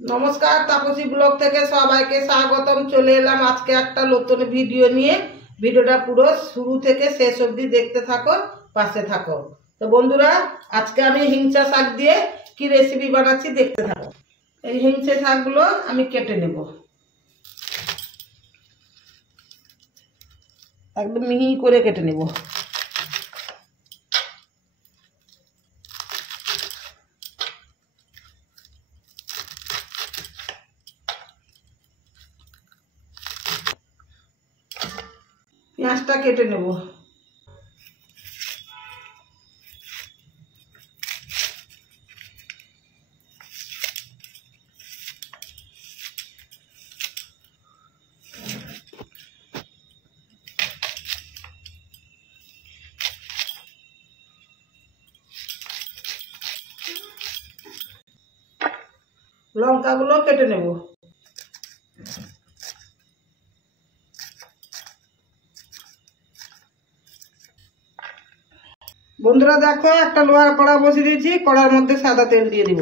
নমস্কার, তাপসী ব্লগ থেকে সবাইকে স্বাগতম। চলে এলাম আজকে একটা নতুন ভিডিও নিয়ে। ভিডিওটা পুরো শুরু থেকে শেষ অবধি দেখতে থাকো, পাশে থাকো। তো বন্ধুরা, আজকে আমি হিংচা শাক দিয়ে কি রেসিপি বানাচ্ছি দেখতে থাকো। এই হিংচে শাকগুলো আমি কেটে নেব, একদম মিহি করে কেটে নেব। পেঁয়াজটা কেটে নেব। লঙ্কাগুলো কেটে নেব। বন্ধুরা দেখো, একটা লোহার কড়া বসিয়ে দিয়েছি। কড়ার মধ্যে সাদা তেল দিয়ে দিব।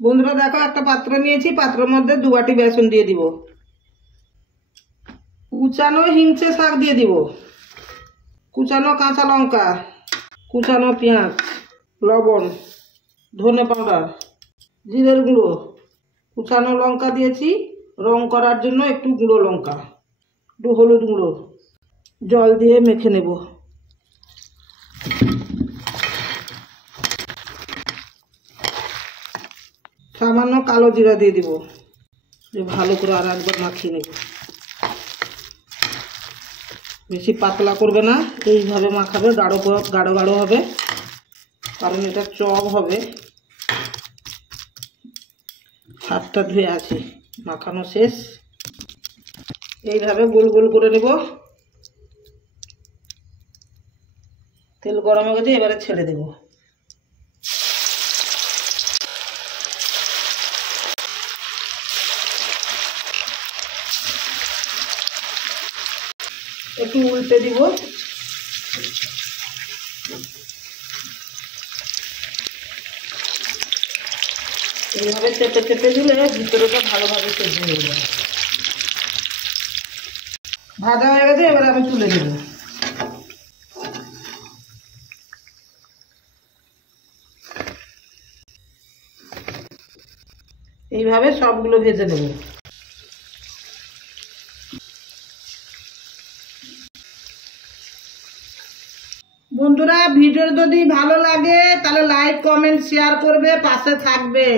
বন্ধুরা দেখো, একটা পাত্র নিয়েছি, পাত্রের মধ্যে 2 বাটি বেসন দিয়ে দিব। কুচানো হিংচে শাক দিয়ে দিব, কুচানো কাঁচা লঙ্কা, কুচানো পেঁয়াজ, লবণ, ধনে পাউডার, জিরের গুঁড়ো, কুচানো লঙ্কা দিয়েছি রং করার জন্য, একটু গুঁড়ো লঙ্কা, একটু হলুদ গুঁড়ো, জল দিয়ে মেখে নেব। সামান্য কালো জিরা দিয়ে দিব, ভালো করে আর একবার মাখিয়ে নেব। বেশি পাতলা করবে না, এইভাবে মাখাবে, গাঢ় গাঢ় গাঢ় হবে, কারণ এটা চপ হবে। হাতটা ধুয়ে আছে, মাখানো শেষ। এইভাবে গোল গোল করে নেব। তেল গরম হয়ে গেছে, এবারে ছেড়ে দেব। একটু উল্টে দিব। এইভাবে চেপে চেপে দিলে ভিতরেটা ভালোভাবে সেদ্ধ হয়ে যাবে। ভাজা হয়ে গেছে, এবারে আমি তুলে দেব। এইভাবে সবগুলো ভেজে নেব। বন্ধুরা, ভিডিও যদি ভালো লাগে তাহলে লাইক, কমেন্ট, শেয়ার করবে, পাশে থাকবে।